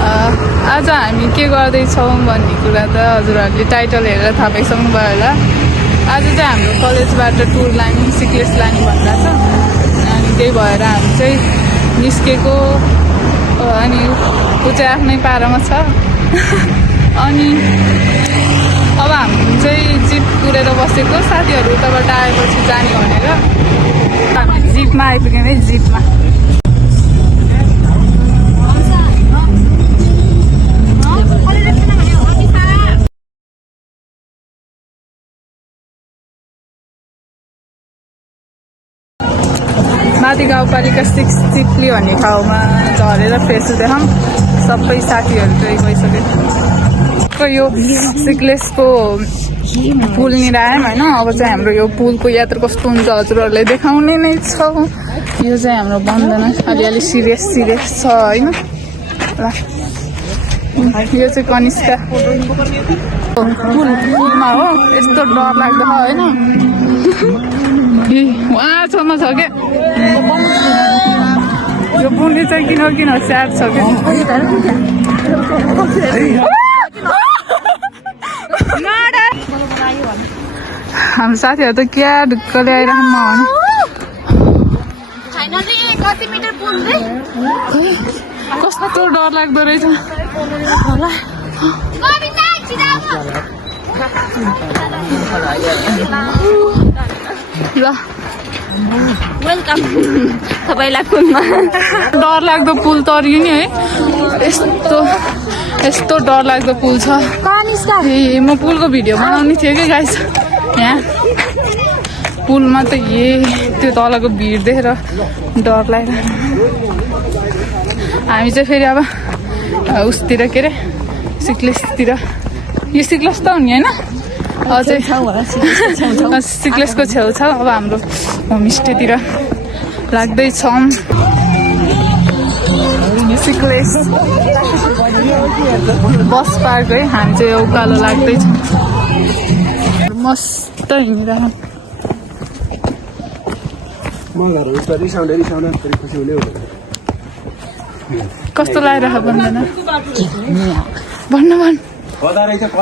आज हामी के गर्दैछौँ भन्ने कुरा त हजुरहरूले टाइटल हेरेर थाहा पाइसक्नुभयो होला। आज चाहिँ हाम्रो कलेजबाट टुर लाने सिक्लेस लाने भन्दा छ अनि त्यही भएर हामी चाहिँ निस्केको अनि ऊ चाहिँ आफ्नै पारामा छ अनि अब हामी चाहिँ जिप कुरेर बसेको साथीहरू उताबाट आएपछि जाने भनेर हामी जिपमा आइपुग्यौँ है जिपमा। माथि गाउँपालिका 6 चिप्ली भन्ने ठाउँमा झरेर फेस देखाउँ सबै साथीहरू चाहिँ गइसक्यो। यो सिक्लेसको पुलनिर आयौँ होइन। अब चाहिँ हाम्रो यो पुलको यात्रा कस्तो हुन्छ हजुरहरूलाई देखाउने नै छ। यो चाहिँ हाम्रो बन्दना अलिअलि सिरियस छ होइन। ल यो चाहिँ कनिष्का पुलमा हो। यस्तो डर लाग्दो होइन। वहाँसम्म छ क्या यो बुन्दी चाहिँ किन स्याड छ क्या। हाम्रो साथीहरू त क्या ढुक्क ल्याइराख्नु भने कस्तो डर लाग्दो रहेछ। ल वेलकम तपाईँलाई पुलमा। डर लाग्दो पुल तरियो नि है। यस्तो डर लाग्दो पुल छ। ए म पुलको भिडियो बनाउने थिएँ कि गाइस। यहाँ पुलमा त त्यो तलको भिड देखेर डर लाग्यो। हामी चाहिँ फेरि अब उसतिर के अरे सिक्लेसतिर। यो सिक्लेस त हो नि होइन। अझै सिक्लेसको छेउछाउ अब हाम्रो होमस्टेतिर लाग्दैछौँ। सिक्लेस बस पार्क है। हामी चाहिँ उकालो लाग्दैछौँ। मस्त हिँडिरहेको कस्तो लागिरहेको भन्नु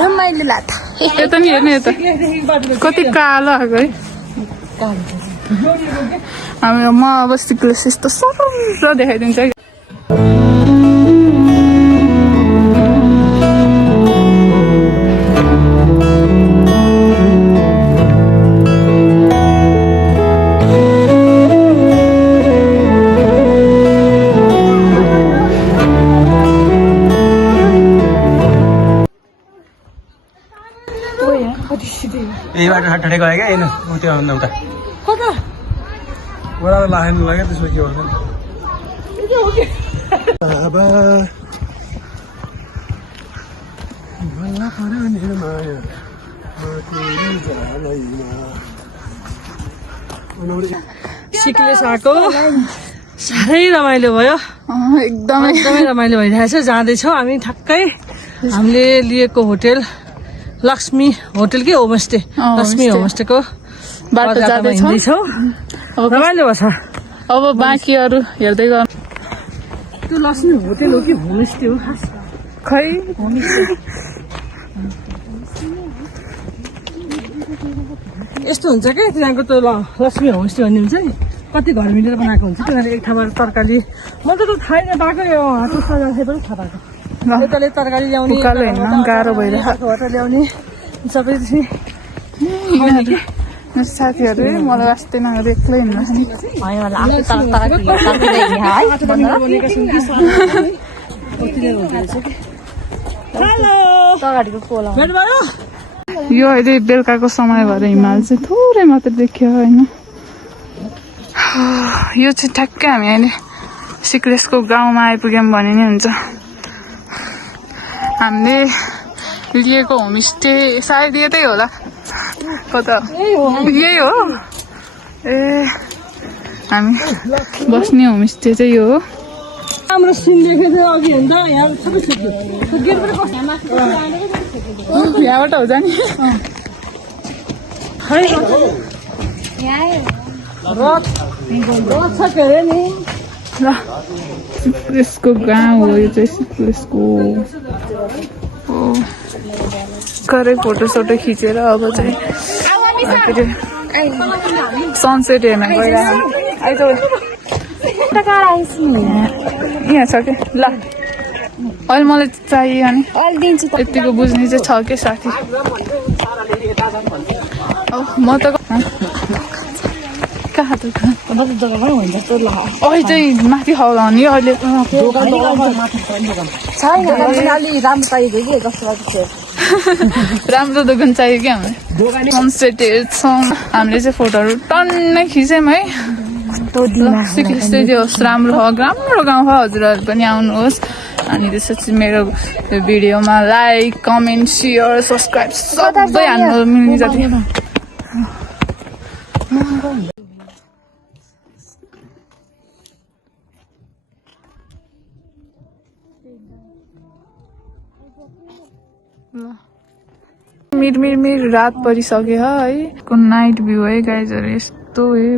रमाइलो लाग्छ। यता नि हेर्नु यता कति कालो आएको है। हामी म अब सिक्लेस यस्तो सरर देखाइदिन्छ कि यही बाटो ठट्ठै गयो क्या होइन त्यो भन्दा उता ओह्रालो लाग्नु लाग्यो त्यसमा के गर्नु। सिक्लेस आएको साह्रै रमाइलो भयो। एकदमै रमाइलो भइरहेछ। जाँदैछौँ हामी ठ्याक्कै हामीले लिएको होटेल लक्ष्मी होटेल कि होमस्टे लक्ष्मी होमस्टेको बाटो जाँदैछौँ। रमाइलो भएको छ। अब बाँकी अरू हेर्दै गर्नु। त्यो लक्ष्मी होटेल हो कि होमस्टे हो खास खै होमस्टे। यस्तो हुन्छ क्या त्यहाँको त्यो लक्ष्मी होमस्टे भन्ने हुन्छ नि। कति घर मिलेर बनाएको हुन्छ। तिनीहरू एक ठाउँमा तरकारी मलाई त थाहै नपाएको यो त्यसमा जाँदाखेरि पनि थाहा पाएको। यताले तरकारी ल्याउने गाह्रो भइरहेको ल्याउने सबै साथीहरू मलाई वास्तै नगरेर एक्लै हिँड्नु। यो अहिले बेलुकाको समय भएर हिमाल चाहिँ थोरै मात्रै देखियो होइन। यो चाहिँ ठ्याक्कै हामी अहिले सिक्लेसको गाउँमा आइपुग्यौँ भने नि हुन्छ। हामीले लिएको होमस्टे सायद यतै होला। कता यही हो। ए हामी बस्ने होमस्टे चाहिँ यो हो। हाम्रो सिन देखेको थियो अघि हेर्दा यहाँ सबै गेट पनि यहाँबाट हो जाने। रथ छ के अरे नि ल सिक्लेसको गाउँ हो यो चाहिँ सिक्लेसको हो गरे फोटोसोटो खिचेर अब चाहिँ सनसेट हेर्न गइरहेको यहाँ छ कि ल अहिले मलाई चाहियो नि यतिको बुझ्ने चाहिँ छ कि साथी म त कहाँ दोकान अहिले चाहिँ माथि हवा नि अहिले राम्रो दोकान चाहियो क्या हामीलाई सनसेट हेर्छौँ हामीले चाहिँ फोटोहरू टन्नै खिच्यौँ है सिक्लेस चाहिँ त्यो होस् राम्रो गाउँ हो हजुरहरू पनि आउनुहोस् अनि त्यसपछि मेरो भिडियोमा लाइक कमेन्ट सेयर सब्सक्राइब सबै हान्नु मिल्ने जति मिर रात परिसक्यो है को नाइट भ्यू है गाइजहरू यस्तो है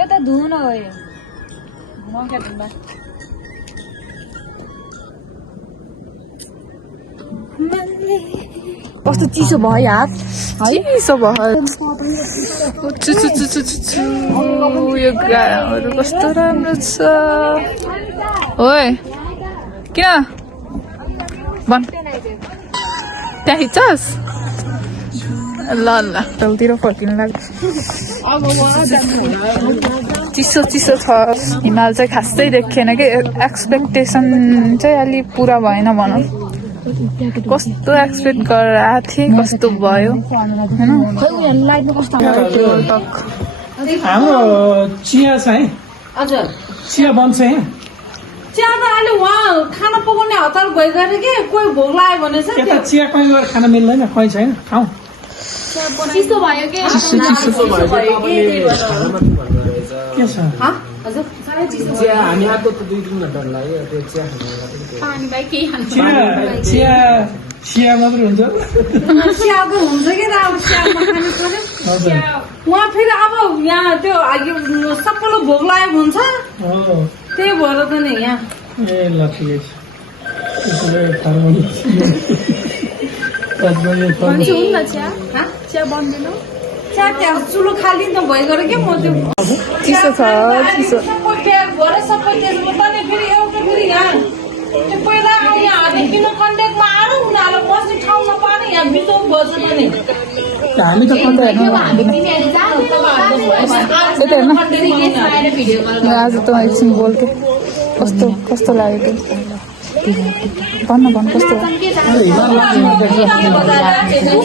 यता धुन हो कस्तो चिसो भयो हात चिसो भयो यो गाउँहरू कस्तो राम्रो छ ओए किन भन् त्यहाँ खिच्छस् ल तलतिर फर्किनु लाग्छ चिसो छ हिमाल चाहिँ खासै देखिएन कि एक्सपेक्टेसन चाहिँ अलिक पुरा भएन भनौँ कस्तो एक्सपेक्ट गरेर आएको थिएँ कस्तो भयो हाम्रो चिया छ है चिया बन्छ है चिया त अहिले उहाँ खाना पकाउने हतार भइगयो कि कोही भोक लाग्यो भने चाहिँ यता चिया कहीँ गएर खान मिल्दैन कहीँ छैन खाउँ चिसो भयो कि के छ हामी आएको त 2-3 घन्टा लाग्यो त्यो चिया पानी भाइ केही खान्छ चिया मात्रै हुन्छ चियाको हुन्छ कि त अब चियामा खानु पर्यो उहाँ फेरि अब यहाँ त्यो सबैलाई भोक लागेको हुन्छ त्यही भएर त नि यहाँ ए ल ठिकै छ त्यसो भए फर्माउनु चिया बन्दिनु चिया त्यहाँ चुलो खाली त भइगयो कि म त्यो चिसो छ चिसो सबै ब्याग भएर सबै त्यसमा पनि फेरि एउटा फेरि यहाँ त्यो पहिला यहाँ हालेकिन कन्ट्याक्टमा आएर उनीहरूलाई बस्ने ठाउँ नपाने यहाँ बिजोग भएछ पनि हामी त कन्ट्याक्ट आज त एकछिन बोल्थ्यो कस्तो लाग्यो भन्न कस्तो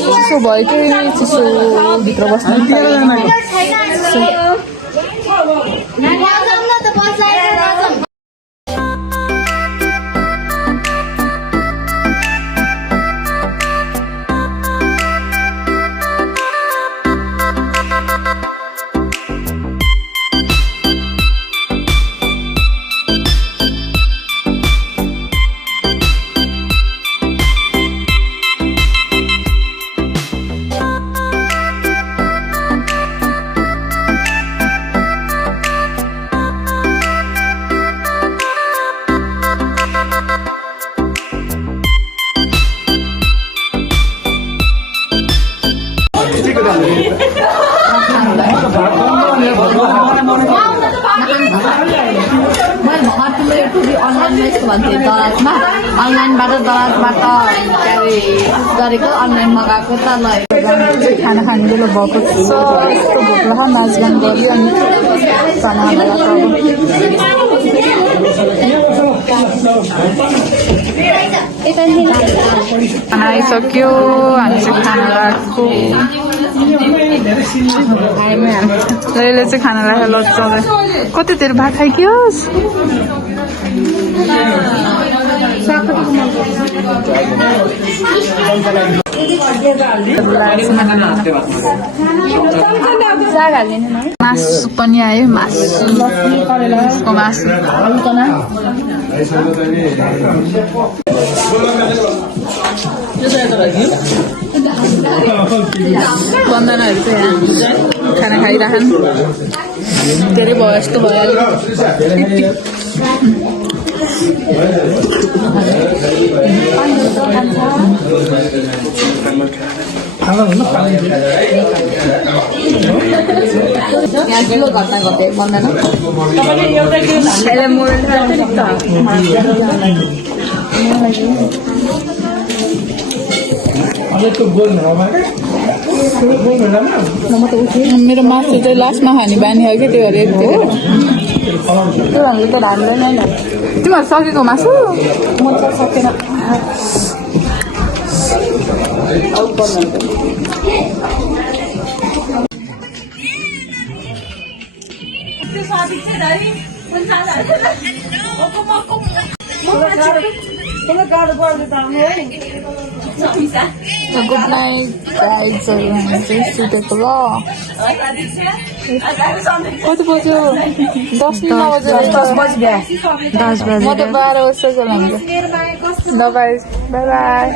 चिसो भयो कि चिसो भित्र बस्नु अनलाइनबाट दराजबाट गरेको अनलाइन मगाएको त ल खाना खाने बेला भएको छ यस्तो भोक लाग्यो नाचगान गऱ्यो अनि खाना खाना आइसक्यो हामी चाहिँ खाना लगाएको यसले चाहिँ खाना राखेर लजाउँदै कति धेरै भात खाइकियोस् मासु पनि आयो मासुको मासु बन्दनाहरू चाहिँ यहाँ खाना खाइरहन् धेरै भयो जस्तो भइहाल्यो यहाँ किलो घट्ना घटे बन्दैन यसलाई मोडल मेरो मासु चाहिँ लास्टमा खाने बानी हो कि त्यो भएर त्यो हामीले त धान्दैन नि तिमीहरू सकेको मासु म त सकेन गुड नाइट गाइजहरू हामी चाहिँ सुतेको ल कति बज्यो 10 बज्यो म त 12 बज्छ ल बाई बाई